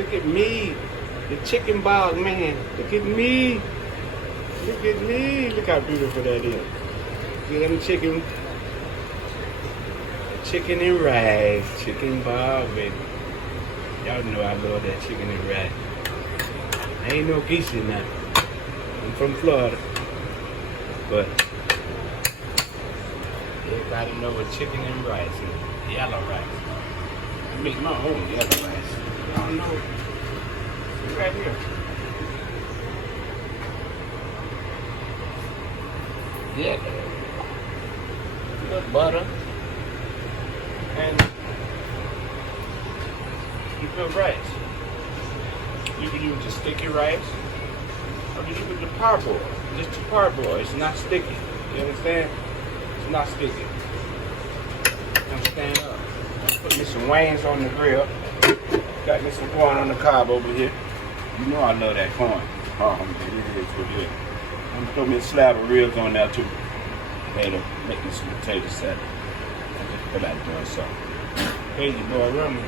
Look at me, the chicken bog man. Look at me. Look at me. Look how beautiful that is. Get them chicken. Chicken and rice. Chicken bog, baby. Y'all know I love that chicken and rice. I ain't no geese in that. I'm from Florida. But everybody know what chicken and rice is. Yellow rice. I make my own yellow rice. Y'all know. It's right here. Yeah. A little butter. And you put rice. You can use the sticky rice, or you can use the parboil. Just the parboil. It's not sticky. You understand? It's not sticky. I'm stand up. I'm putting me some wings on the grill. Got me some corn on the cob over here. You know I love that corn. Oh, man, it is for good. I'm gonna throw me a slab of ribs on there too. Later, make me some potato salad. I just feel like doing something. Crazy boy, run me.